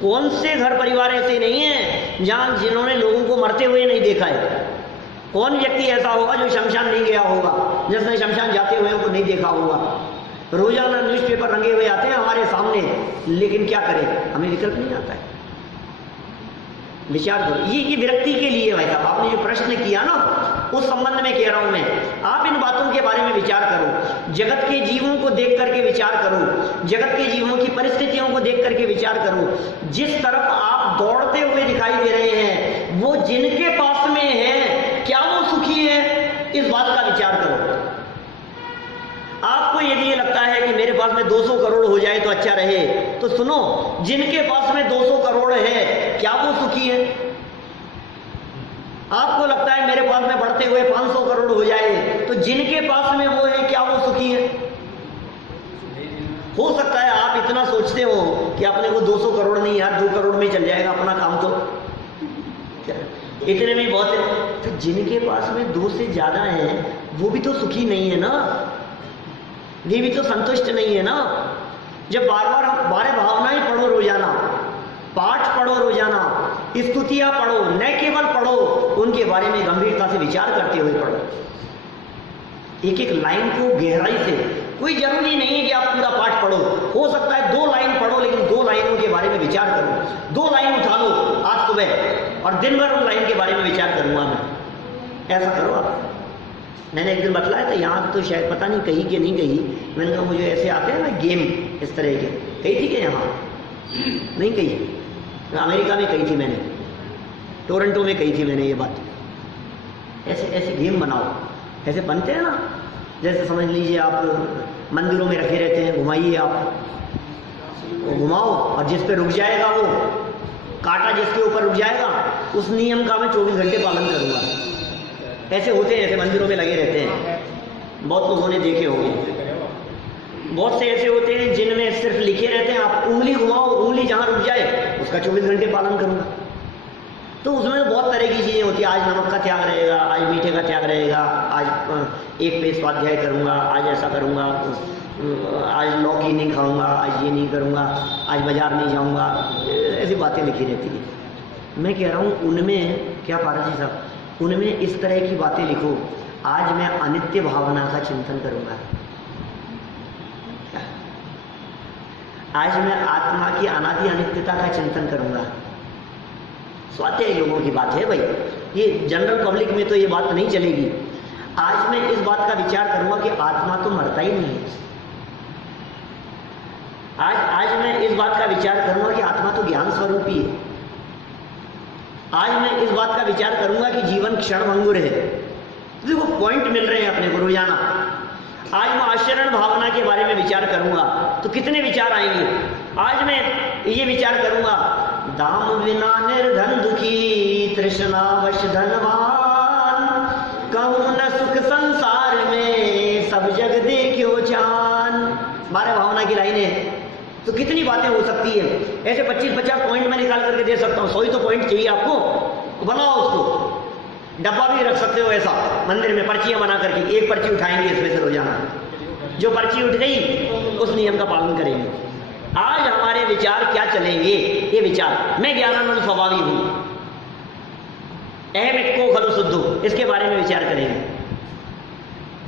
कौन से घर परिवार ऐसे नहीं है जहाँ जिन्होंने लोगों को मरते हुए नहीं देखा है? कौन व्यक्ति ऐसा होगा जो शमशान नहीं गया होगा, जिसने शमशान जाते हुए उनको नहीं देखा होगा? रोजाना न्यूज़पेपर रंगे हुए आते हैं हमारे सामने, लेकिन क्या करें, हमें विकल्प नहीं आता है। विचार करो, ये विरक्ति के लिए भाई साहब आपने जो प्रश्न किया ना, उस संबंध में कह रहा हूं मैं। आप इन बातों के बारे में विचार करो, जगत के जीवों को देख करके विचार करो, जगत के जीवों की परिस्थितियों को देख करके विचार करो। जिस तरफ आप दौड़ते हुए दिखाई दे रहे हैं, वो जिनके पास में है, क्या वो सुखी है? इस बात का विचार करो। आपको यदि ये लगता है कि मेरे पास में 200 करोड़ हो जाए तो अच्छा रहे, तो सुनो, जिनके पास में 200 करोड़ है, क्या वो सुखी है? आपको लगता है मेरे पास में बढ़ते हुए 500 करोड़ हो जाए, तो जिनके पास में वो है, क्या वो सुखी है? हो सकता है आप इतना सोचते हो कि अपने को 200 करोड़ नहीं यार, 2 करोड़ में चल जाएगा अपना काम, तो क्या इतने में बहुत है। तो जिनके पास में 2 से ज़्यादा है वो भी तो सुखी नहीं है ना, ये भी तो संतुष्ट नहीं है ना। जब बार बार भावनाएं पढ़ो रोजाना, पाठ पढ़ो रोजाना, स्तुतियां पढ़ो, न केवल पढ़ो, उनके बारे में गंभीरता से विचार करते हुए पढ़ो, एक एक लाइन को गहराई से। कोई जरूरी नहीं है कि आप पूरा पाठ पढ़ो, हो सकता है 2 लाइन पढ़ो, लेकिन 2 लाइनों के बारे में विचार करो। 2 लाइन उठा लो आज सुबह और दिन भर उन लाइन के बारे में विचार करूंगा मैं, ऐसा करो आप। मैंने एक दिन बतलाया था यहाँ तो शायद पता नहीं कही कि नहीं कही, मैंने कहा मुझे ऐसे आते हैं ना गेम इस तरह के, कही थी कि यहाँ नहीं कही, अमेरिका में कही थी मैंने, टोरंटो में कही थी मैंने ये बात। ऐसे ऐसे गेम बनाओ, ऐसे बनते हैं ना, जैसे समझ लीजिए आप मंदिरों में रखे रहते हैं, घुमाइए आप, वो घुमाओ और जिस पे रुक जाएगा वो कांटा जिसके ऊपर रुक जाएगा उस नियम का मैं 24 घंटे पालन करूंगा। ऐसे होते हैं, ऐसे मंदिरों में लगे रहते हैं, बहुत लोगों ने देखे होंगे। बहुत से ऐसे होते हैं जिनमें सिर्फ लिखे रहते हैं आप उंगली घुमाओ, उंगली जहां रुक जाए उसका 24 घंटे पालन करूंगा। तो उसमें तो बहुत तरह की चीज़ें होती है, आज नमक का त्याग रहेगा, आज मीठे का त्याग रहेगा, आज एक पे स्वाध्याय करूंगा, आज ऐसा करूंगा, आज लौकी नहीं खाऊंगा, आज ये नहीं करूंगा, आज बाजार नहीं जाऊंगा, ऐसी बातें लिखी रहती है। मैं कह रहा हूँ उनमें क्या पारस जी साहब, उनमें इस तरह की बातें लिखो, आज मैं अनित्य भावना का चिंतन करूंगा, आज मैं आत्मा की अनादि अनित्यता का चिंतन करूंगा। स्वाध्याय लोगों की बात है भाई, ये जनरल पब्लिक में तो ये बात नहीं चलेगी। आज मैं इस बात का विचार करूंगा कि आत्मा तो मरता ही नहीं है। आज मैं इस बात का विचार करूंगा कि आत्मा तो ज्ञान स्वरूप ही है। आज मैं इस बात का विचार करूंगा कि जीवन क्षणभंगुर है। देखो पॉइंट मिल रहे हैं अपने को रोजाना। आज मैं आचरण भावना के बारे में विचार करूंगा तो कितने विचार आएंगे। आज मैं ये विचार करूंगा, दाम बिना निर्धन दुखी, तृष्णावश धनवान, कहूं न सुख संसार में, सब जग देखियो जान। 12 भावना की लाइनें, तो कितनी बातें हो सकती है। ऐसे 25-50 पॉइंट मैं निकाल करके दे सकता हूँ। 100 ही तो पॉइंट चाहिए आपको, तो बनाओ उसको, डब्बा भी रख सकते हो ऐसा मंदिर में, पर्चियां बना करके, एक पर्ची उठाएंगे इसमें से रोजाना, जो पर्ची उठ गई उस नियम का पालन करेंगे। आज हमारे विचार क्या चलेंगे, ये विचार, मैं ज्ञानानंद स्वभावी हूं, अहम इक्को खलु शुद्धो, इसके बारे में विचार करेंगे।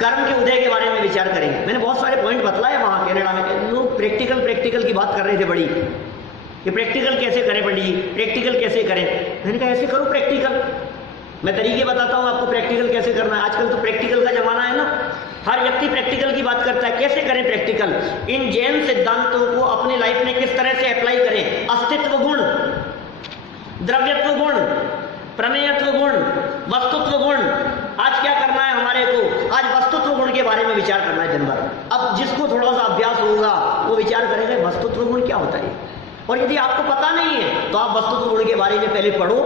कर्म के उदय के बारे में विचार करेंगे। मैंने बहुत सारे पॉइंट बतलाए वहां कनाडा में, लोग प्रैक्टिकल की बात कर रहे थे बड़ी, कि प्रैक्टिकल कैसे करें पंडित जी, प्रैक्टिकल कैसे करें। मैंने कहा ऐसे करो प्रैक्टिकल, मैं तरीके बताता हूँ आपको प्रैक्टिकल कैसे करना है। आजकल तो प्रैक्टिकल का जमाना है ना, हर व्यक्ति प्रैक्टिकल की बात करता है। कैसे करें प्रैक्टिकल, इन जैन सिद्धांतों को अपनी लाइफ में किस तरह से अप्लाई करें। अस्तित्व गुण, द्रव्यत्व गुण, प्रमेयत्व गुण, वस्तुत्व गुण। आज क्या करना है हमारे को, आज वस्तुत्व गुण के बारे में विचार करना है दिन भर। अब जिसको थोड़ा सा अभ्यास होगा वो विचार करेंगे वस्तुत्व गुण क्या होता है। और यदि आपको पता नहीं है तो आप वस्तुत्व गुण के बारे में पहले पढ़ो,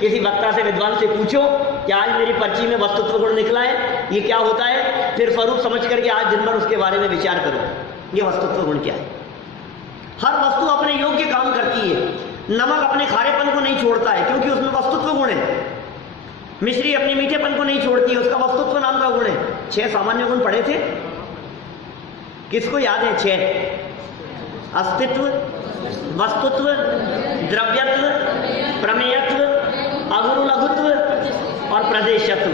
किसी वक्ता से, विद्वान से पूछो कि आज मेरी पर्ची में वस्तुत्व गुण निकला है, ये क्या होता है। फिर स्वरूप समझ करके आज दिन भर उसके बारे में विचार करो, ये वस्तुत्व गुण क्या है। हर वस्तु अपने योग्य काम करती है। नमक अपने खारेपन को नहीं छोड़ता है क्योंकि उसमें वस्तुत्व गुण है। मिश्री अपने मीठेपन को नहीं छोड़ती है, उसका वस्तुत्व नाम का गुण है। 6 सामान्य गुण पढ़े थे, किसको याद है 6? अस्तित्व, वस्तुत्व, द्रव्यत्व, प्रमेयत्व, अगुरु लघुत्व और प्रदेशत्व।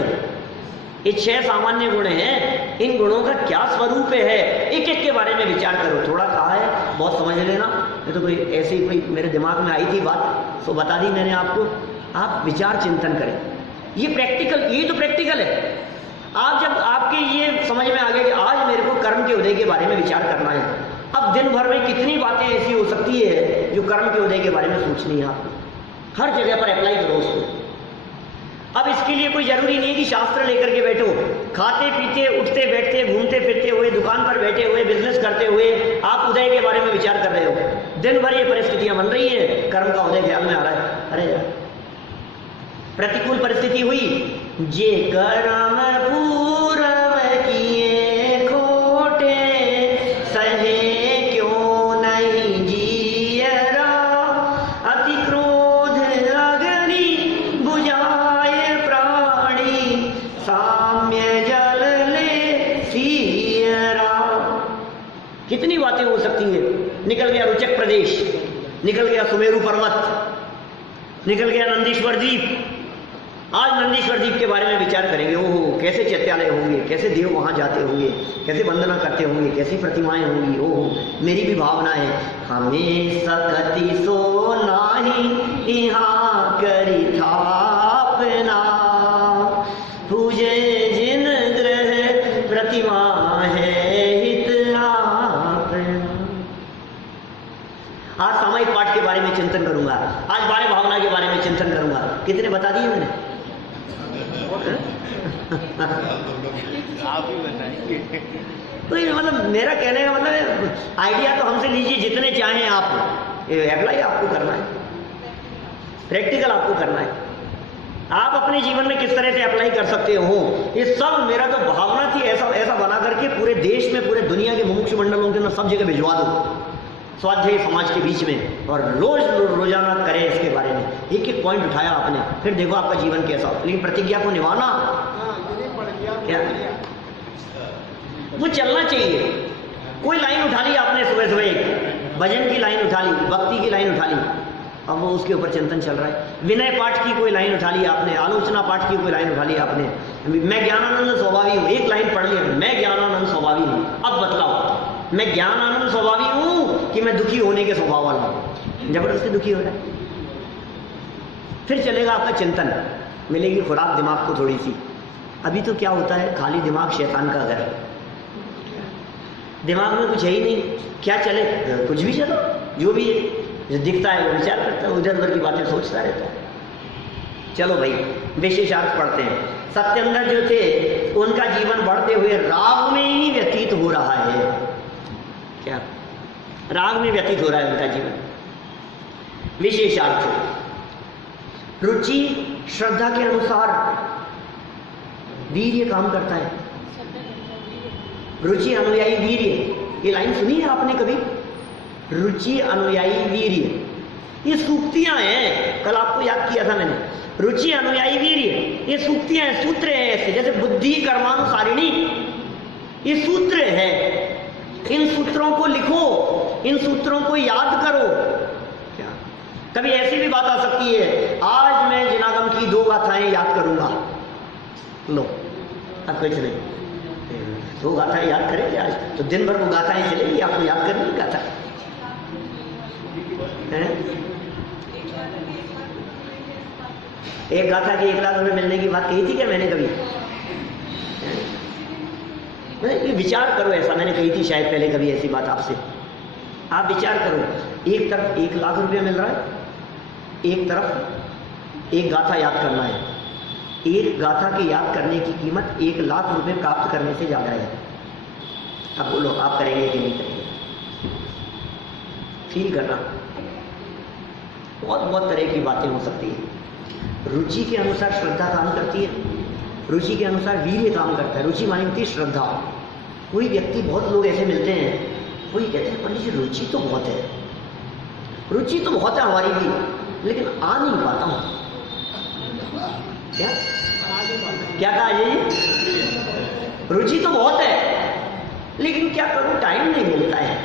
ये 6 सामान्य गुण हैं। इन गुणों का क्या स्वरूप है, एक एक के बारे में विचार करो। थोड़ा कहा है, बहुत समझ लेना, ये तो कोई ऐसी कोई मेरे दिमाग में आई थी बात तो बता दी मैंने आपको। आप विचार चिंतन करें, ये प्रैक्टिकल, ये तो प्रैक्टिकल है। आप जब आपके ये समझ में आ गया कि आज मेरे को कर्म के उदय के बारे में विचार करना है, अब दिन भर में कितनी बातें ऐसी हो सकती है जो कर्म के उदय के बारे में सोचनी है आपको, हर जगह पर अप्लाई करो उसको। अब इसके लिए कोई जरूरी नहीं कि शास्त्र लेकर के बैठो। खाते पीते, उठते बैठते, घूमते फिरते हुए, दुकान पर बैठे हुए, बिजनेस करते हुए आप उदय के बारे में विचार कर रहे हो। दिन भर ये परिस्थितियां बन रही है, कर्म का उदय ख्याल में आ रहा है। अरे यार, प्रतिकूल परिस्थिति हुई, जे कर्म पूरव किए खोटे, सहे क्यों नहीं जियरा, अति क्रोध अग कितनी बातें हो सकती हैं। निकल गया रोचक प्रदेश, निकल गया सुमेरु पर्वत, निकल गया नंदीश्वर द्वीप। आज नंदीश्वर द्वीप के बारे में विचार करेंगे। ओहो, कैसे चैत्यालय होंगे, कैसे देव वहाँ जाते होंगे, कैसे वंदना करते होंगे, कैसी प्रतिमाएं होंगी। ओहो, मेरी भी भावना है, हमें सकती सो नाही यहाँ करी थापना, पूजे जिन ग्रह प्रतिमा है हित आपना। आज सामायिक पाठ के बारे में चिंतन करूंगा, आज बारे भावना के बारे में चिंतन करूंगा। कितने बता दिए मैंने? आप ही बताएंगे। तो ये मतलब मेरा कहने का मतलब आइडिया तो हमसे लीजिए जितने चाहें आप, अप्लाई आपको करना है, प्रैक्टिकल आपको करना है। आप अपने जीवन में किस तरह से अप्लाई कर सकते हो, ये सब मेरा तो भावना थी ऐसा बना करके पूरे देश में, पूरे दुनिया के मुमुक्षु मंडलों के अंदर सब जगह भिजवा दो, स्वाध्याय समाज के बीच में, और रोजाना करें इसके बारे में। एक एक पॉइंट उठाया आपने, फिर देखो आपका जीवन कैसा हो। लेकिन प्रतिज्ञा को निभाना क्या, वो चलना चाहिए। कोई लाइन उठा ली आपने सुबह सुबह, एक भजन की लाइन उठा ली, भक्ति की लाइन उठा ली, अब वो उसके ऊपर चिंतन चल रहा है। विनय पाठ की कोई लाइन उठा ली आपने, आलोचना पाठ की कोई लाइन उठा ली आपने, मैं ज्ञानानंद स्वभावी हूँ, एक लाइन पढ़ लिया, मैं ज्ञानानंद स्वभावी हूँ। अब बतलाओ, मैं ज्ञानानंद स्वभावी हूँ कि मैं दुखी होने के स्वभाव वाला हूँ? जबरदस्ती दुखी हो रहा है। फिर चलेगा आपका चिंतन, मिलेगी खुराक दिमाग को थोड़ी सी। अभी तो क्या होता है, खाली दिमाग शैतान का घर, दिमाग में कुछ है ही नहीं, क्या चले, कुछ भी चलो, जो भी है, जो दिखता है वो विचार करता है, उधर उधर की बातें सोचता रहता है। चलो भाई, विशेषार्थ पढ़ते हैं। सत्येंद्र जो थे उनका जीवन बढ़ते हुए राग में ही व्यतीत हो रहा है। क्या राग में व्यतीत हो रहा है उनका जीवन? विशेषार्थ, रुचि श्रद्धा के अनुसार वीर्य काम करता है। रुचि अनुयायी वीर्य, ये लाइन सुनी है आपने कभी? रुचि अनुयायी वीर्य, ये सूक्तियां हैं, कल आपको याद किया था मैंने। रुचि अनुयायी वीर्य, ये सूक्तियां हैं, सूत्र हैं ऐसे, जैसे बुद्धि कर्मानुसारिणी, ये सूत्र है। इन सूत्रों को लिखो, इन सूत्रों को याद करो। क्या कभी ऐसी भी बात आ सकती है, आज मैं जिनागम की 2 गाथाएं याद करूंगा, लो अब कुछ नहीं, 2 गाथाएं याद करेंगे आज तो दिन भर वो गाथाएं चलेगी, आपको याद करनी है गाथा है? एक गाथा की 1 लाख रुपए मिलने की बात कही थी क्या मैंने कभी? ये विचार करो, ऐसा मैंने कही थी शायद पहले कभी ऐसी बात आपसे। आप विचार करो, एक तरफ 1 लाख रुपया मिल रहा है, एक तरफ एक गाथा याद करना है। एक गाथा के याद करने की कीमत 1 लाख रुपए प्राप्त करने से ज्यादा है। अब बोलो, आप करेंगे कि नहीं करेंगे? फील करना, बहुत तरह की बातें हो सकती है। रुचि के अनुसार श्रद्धा काम करती है, रुचि के अनुसार वीर्य काम करता है। रुचि मानी होती है श्रद्धा। कोई व्यक्ति, बहुत लोग ऐसे मिलते हैं, कोई कहते हैं पंडित जी रुचि तो बहुत है, रुचि तो बहुत है हमारी भी, लेकिन आ नहीं पाता हूं। क्या कहा जी? रुचि तो बहुत है, लेकिन क्या करूं, टाइम नहीं मिलता है।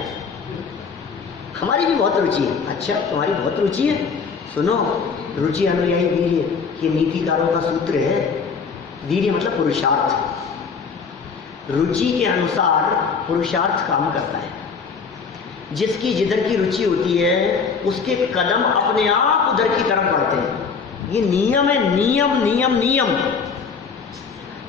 हमारी भी बहुत रुचि है। अच्छा, तुम्हारी बहुत रुचि है, सुनो, रुचि अनुयायी वीर्य, ये नीतिकारों का सूत्र है। वीर्य मतलब पुरुषार्थ। रुचि के अनुसार पुरुषार्थ काम करता है। जिसकी जिधर की रुचि होती है, उसके कदम अपने आप उधर की तरफ बढ़ते हैं। ये नियम है, नियम नियम नियम।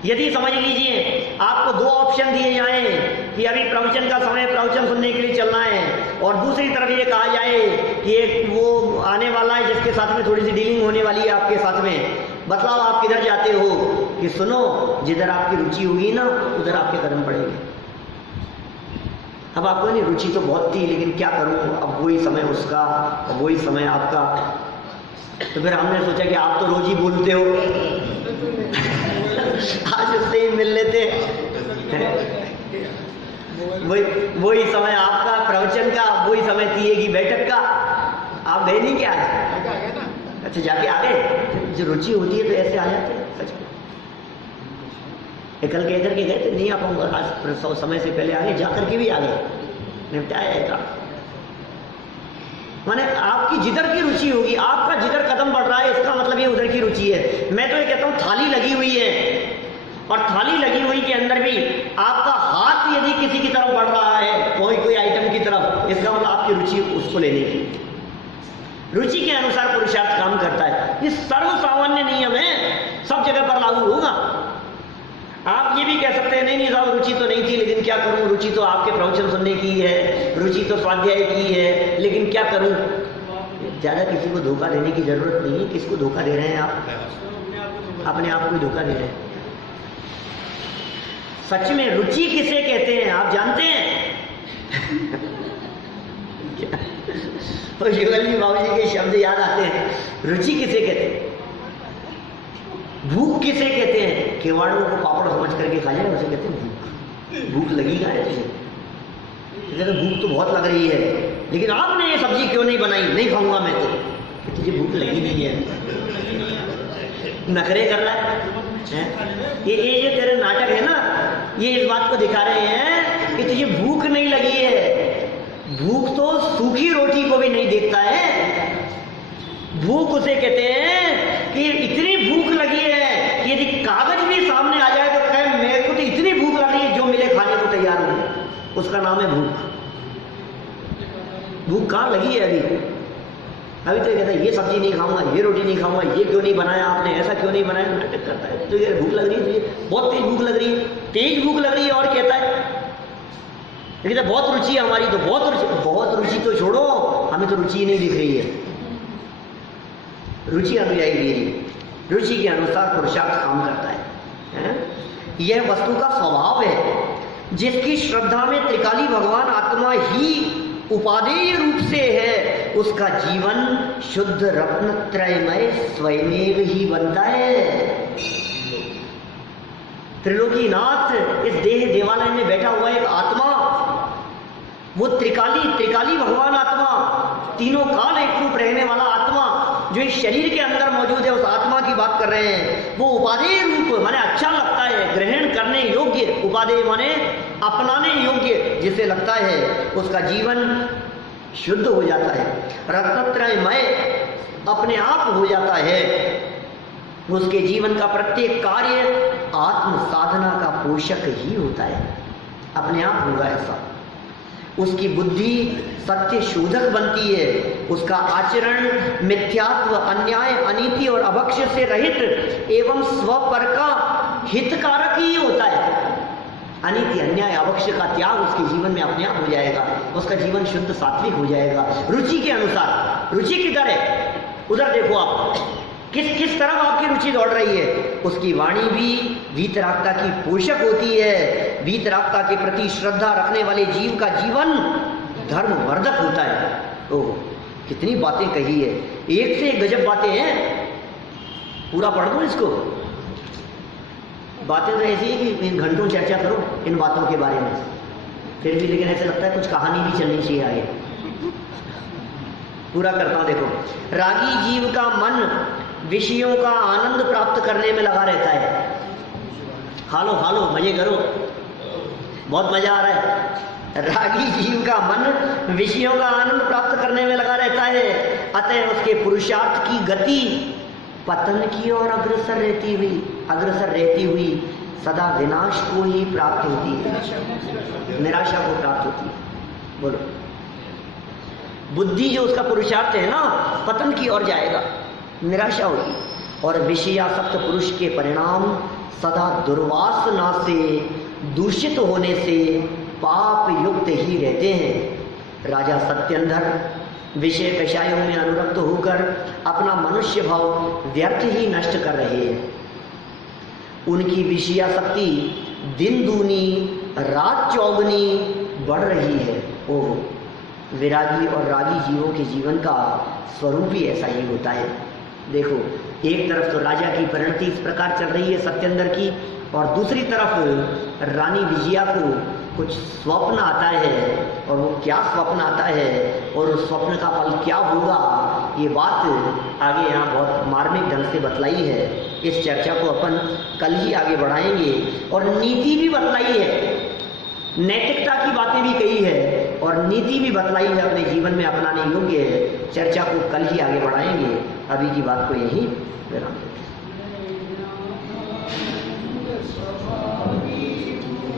यदि समझ लीजिए आपको 2 ऑप्शन दिए जाएं कि अभी प्रवचन का समय, प्रवचन सुनने के लिए चलना है, और दूसरी तरफ ये कहा जाए कि एक वो आने वाला है जिसके साथ में थोड़ी सी डीलिंग होने वाली है आपके साथ में, बतलाओ आप किधर जाते हो? कि सुनो, जिधर आपकी रुचि होगी ना, उधर आपके कदम पड़ेंगे। अब आपको नहीं, रुचि तो बहुत थी, लेकिन क्या करूं, अब वही समय उसका, अब वही समय आपका। तो फिर हमने सोचा कि आप तो रोज ही बोलते हो, आज उससे ही मिल लेते। वही समय आपका प्रवचन का, वही समय थी की बैठक का। आप गए नहीं क्या आज? अच्छा, जाके आ गए। जो रुचि होती है तो ऐसे आ जाते हैं। सच में कल के इधर के गए थे, नहीं आ पाऊंगा आज, समय से पहले आ गए, जाकर के भी आ गए। निपटाएगा। माने आपकी जिधर की रुचि होगी, आपका जिधर कदम बढ़ रहा है इसका मतलब ये उधर की रुचि है। मैं तो ये कहता हूँ थाली लगी हुई है और थाली लगी हुई के अंदर भी आपका हाथ यदि किसी की तरफ बढ़ रहा है, कोई आइटम की तरफ, इसका मतलब आपकी रुचि उसको लेने की। रुचि के अनुसार पुरुषार्थ काम करता है। ये सर्व सामान्य नियम है, सब जगह पर लागू होगा। आप ये भी कह सकते हैं नहीं साहब रुचि तो नहीं थी, लेकिन क्या करूं, रुचि तो आपके प्रवचन सुनने की है, रुचि तो स्वाध्याय की है, लेकिन क्या करूं। ज्यादा किसी को धोखा देने की जरूरत नहीं है। किसको धोखा दे रहे हैं आप? अपने आप को ही धोखा दे रहे हैं। सच में रुचि किसे कहते हैं आप जानते हैं? और युगल जी बाबू जी के शब्द याद आते हैं। रुचि किसे कहते हैं? भूख किसे कहते हैं? केवाड़ों को पापड़ समझ करके खा जाए उसे कहते हैं भूख। भूख लगी का है तुझे? तो भूख तो बहुत लग रही है, लेकिन आपने ये सब्जी क्यों नहीं बनाई? नहीं खाऊंगा मैं तो। तुझे भूख लगी नहीं है, नखरे कर रहा है? ये जो तेरे नाटक है ना, ये इस बात को दिखा रहे हैं कि तुझे भूख नहीं लगी है। भूख तो सूखी रोटी को भी नहीं देखता है। भूख उसे कहते हैं कि इतनी भूख लगी है कि यदि कागज भी सामने आ जाए तो कहे मेरे को तो इतनी भूख लग रही है, जो मिले खाने को तैयार हूं। उसका नाम है भूख। भूख कहाँ लगी है अभी? अभी तो कहता है ये सब्जी नहीं खाऊंगा, ये रोटी नहीं खाऊंगा, ये क्यों नहीं बनाया आपने, ऐसा क्यों नहीं बनाया। नाटक करता है। तो ये भूख लग रही है तुझे, बहुत तेज भूख लग रही है, तेज भूख लग रही है। और कहता है लेकिन बहुत रुचि है हमारी, तो बहुत रुचि तो छोड़ो, हमें तो रुचि नहीं दिख रही है। रुचि अनुयायी मेरी, रुचि के अनुसार पुरुषार्थ काम करता है? यह वस्तु का स्वभाव है। जिसकी श्रद्धा में त्रिकाली भगवान आत्मा ही उपादेय रूप से है, उसका जीवन शुद्ध रत्नत्रयमय स्वयमेव ही बनता है। त्रिलोकीनाथ इस देह देवालय में बैठा हुआ एक आत्मा, वो त्रिकाली भगवान आत्मा, तीनों काल एक रूप रहने वाला आत्मा जो इस शरीर के अंदर मौजूद है, उस आत्मा की बात कर रहे हैं। वो उपादेय रूप माने अच्छा लगता है, ग्रहण करने योग्य, उपादेय माने अपनाने योग्य, जिसे लगता है उसका जीवन शुद्ध हो जाता है, रत्नत्रयमय अपने आप हो जाता है। उसके जीवन का प्रत्येक कार्य आत्म साधना का पोषक ही होता है, अपने आप होगा ऐसा। उसकी बुद्धि सत्य शोधक बनती है, उसका आचरण मिथ्यात्व, अन्याय, अनीति और अभक्ष्य से रहित एवं स्वपर का हितकारक ही होता है। अनीति, अन्याय, अभक्ष्य का त्याग उसके जीवन में अपने आप हो जाएगा, उसका जीवन शुद्ध सात्विक हो जाएगा। रुचि के अनुसार, रुचि किधर है उधर देखो आप, किस तरफ आपकी रुचि दौड़ रही है। उसकी वाणी भी वीतरागता की पोषक होती है। वीतरागता के प्रति श्रद्धा रखने वाले जीव का जीवन धर्म वर्धक होता है। ओह, कितनी बातें कही है, एक से एक गजब बातें हैं। पूरा पढ़ दो इसको। बातें तो ऐसी है कि इन घंटों चर्चा करो इन बातों के बारे में, फिर भी लेकिन ऐसा लगता है कुछ कहानी भी चलनी चाहिए आगे। पूरा करता हूं, देखो। रागी जीव का मन विषयों का आनंद प्राप्त करने में लगा रहता है। हालो हालो, मजे करो, बहुत मजा आ रहा है। रागी जीव का मन विषयों का आनंद प्राप्त करने में लगा रहता है, अतः उसके पुरुषार्थ की गति पतन की ओर अग्रसर रहती हुई सदा विनाश को ही प्राप्त होती है, निराशा को प्राप्त होती है। बोलो, बुद्धि जो उसका पुरुषार्थ है ना, पतन की ओर जाएगा, निराशा होगी। और विषयासक्त पुरुष के परिणाम सदा दुर्वासना से, दूषित होने से पाप युक्त ही रहते हैं। राजा सत्यंधर विषय कषायों में अनुरक्त होकर अपना मनुष्य भाव व्यर्थ ही नष्ट कर रहे हैं। उनकी विषयासक्ति दिन दूनी रात चौगुनी बढ़ रही है। ओह, विरागी और रागी जीवों के जीवन का स्वरूप ही ऐसा ही होता है। देखो, एक तरफ तो राजा की परिणति इस प्रकार चल रही है सत्येंद्र की, और दूसरी तरफ रानी विजया को कुछ स्वप्न आता है, और वो क्या स्वप्न आता है और उस स्वप्न का फल क्या होगा, ये बात आगे यहाँ बहुत मार्मिक ढंग से बतलाई है। इस चर्चा को अपन कल ही आगे बढ़ाएंगे। और नीति भी बतलाई है, नैतिकता की बातें भी कही है और नीति भी बतलाई है, अपने जीवन में अपनाने योग्य है। चर्चा को कल ही आगे बढ़ाएंगे, अभी की बात को यही विराम देते हैं।